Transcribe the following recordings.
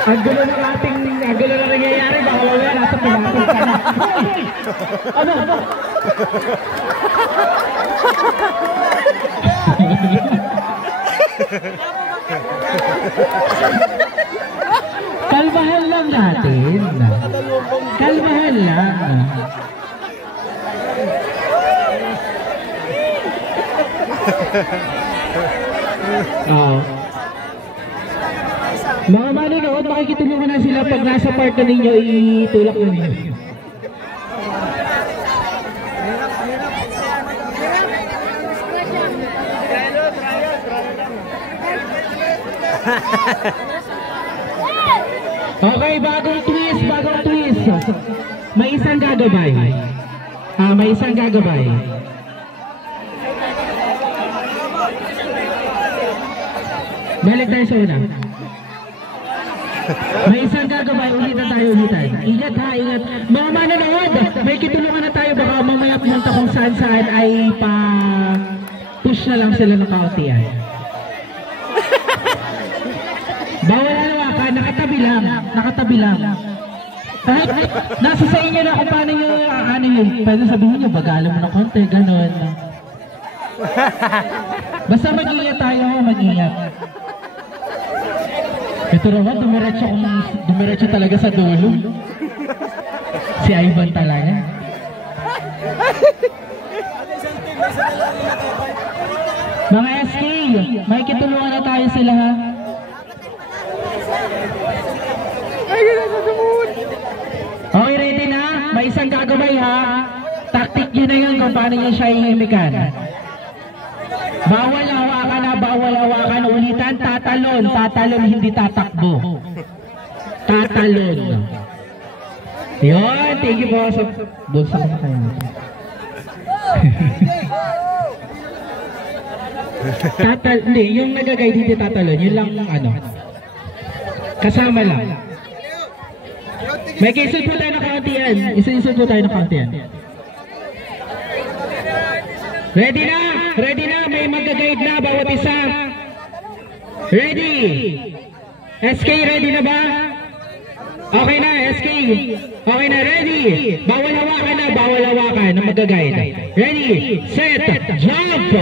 Ang gulo na nangyayari, baka wala nasa pinapil ka na. Ano? Kalmahan lang natin. Kalmahan lang. Mga manonood, makikitulungan na sila pag nasa part na ninyo, itulak na ninyo. Okay, bagong twist. May isang gagabay. May isang gagabay. Balik tayo sa una. May isang gagabay, ulitan. Ingat ha, ingat. Mga manonood, may kitulungan na tayo. Baka mamaya pumunta kung saan ay pa-push na lang sila ng kauntian. Bawal halawakan, nakatabi lang. Kahit nasa sa inyo na kung paano nyo, pwede sabihin nyo, bagalan mo ng konti, ganon. Basta mag-ingat tayo, mag-ingat. Ito naman, dumiretso talaga sa dulo. Si Ivan talaga. Mga SK, may kitulungan na tayo sila ha. Okay, ready na? May isang gagawin ha. Taktik nyo na yun kung paano nyo siya ihimikan. Bawal hawakan. Ulitan, tatalon, hindi tatakbo. Tatalon. Yun, thank you po. Doon sa mga kayo. Hindi, yung nagagay hindi tatalon, yun lang ano. Kasama lang. May kaisod po tayo na kauntian. Isa-isod po tayo na kauntian. Ready na, may mag-guide na bawat isa. Ready? SK, ready na ba? Okay na, SK. Okay na, ready? Bawal hawakan na mag-guide. Ready, set, jump!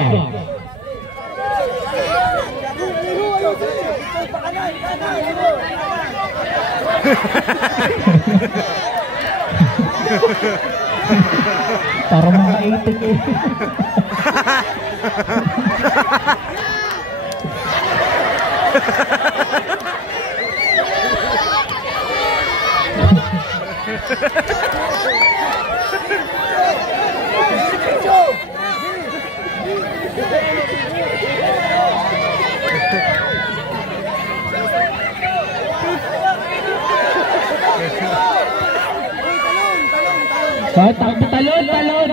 Para makaitik eh.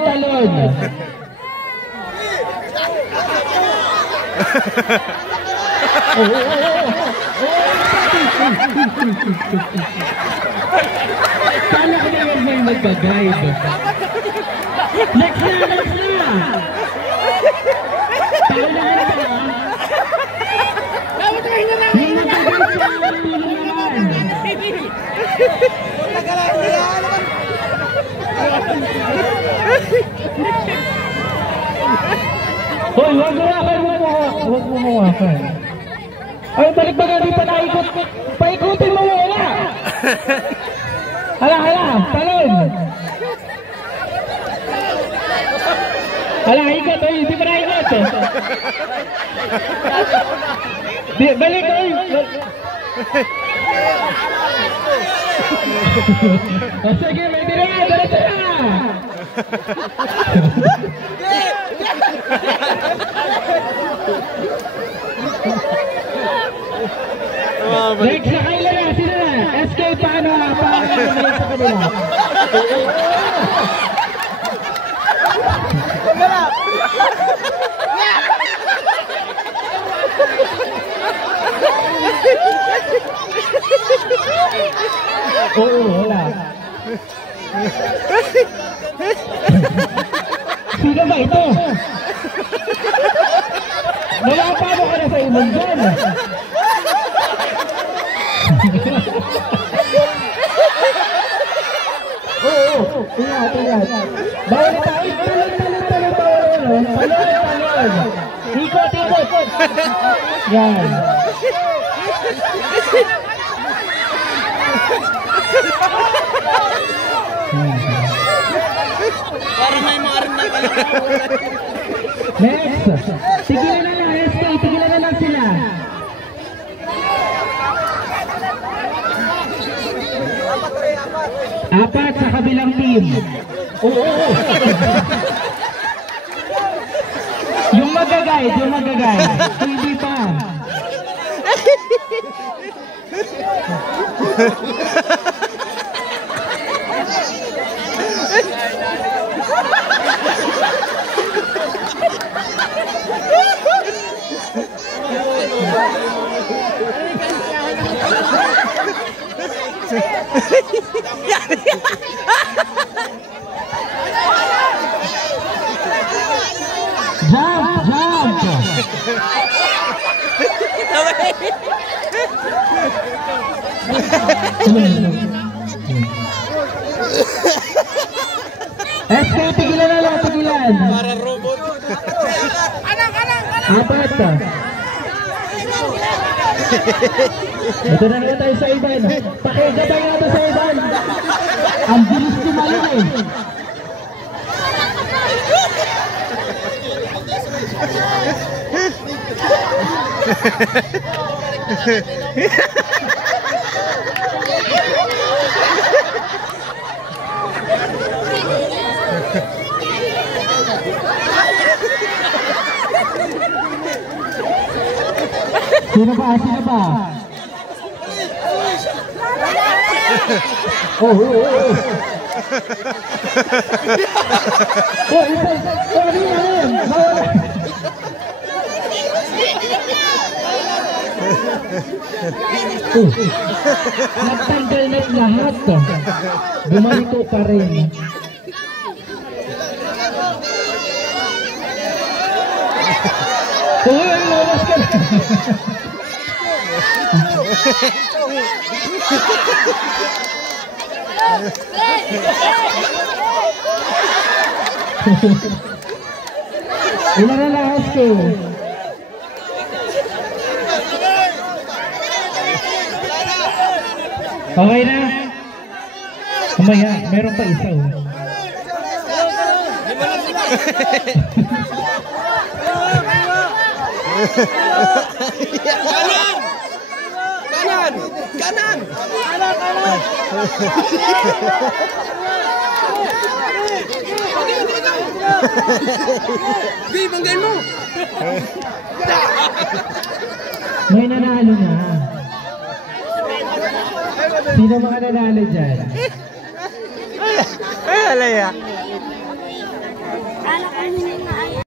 Talon. Kala ko naman may mag-guide. Next na. Paunahan ka na. May mag-guide siya. Hoy, huwag mo mawakan. Ay, balik ba di pa naikot? Paikutin mo muna! Hala, talon! Hala, ikot, oy, di pa naikot! Balik, oy! O sige, may diretso na! Next na kaila na, sino na? SK, paano sa kanila? Oo, wala. Sino ba ito? Wala pa mo ka na sa imong dyan. Oo, tingnan. Bawal tayo. Talon, bawal. Talon. Ikot. Yan. Parang may maaaring na Next. Tigilan na lang, SK. Tigilan na lang sila. Apat sa kabilang team. Oo. Yung mag-guide. Hindi pa. Jump! SK, tigilan na lang. para robot. Apat. Ito na naman tayo sa Ivan. Pakigabay natin sa Ivan. Ang bilis tumalo eh. Sino ba? Oh. Nagtanggal na lahat. Bumalito pa rin. Lawas ka na. Ilan na lahas ko? Okay na? Kumaya, meron pa isa oh. Kanan! Di, banggain mo! May nanalo na. Sino mga nanalo dyan? Ay, alaya.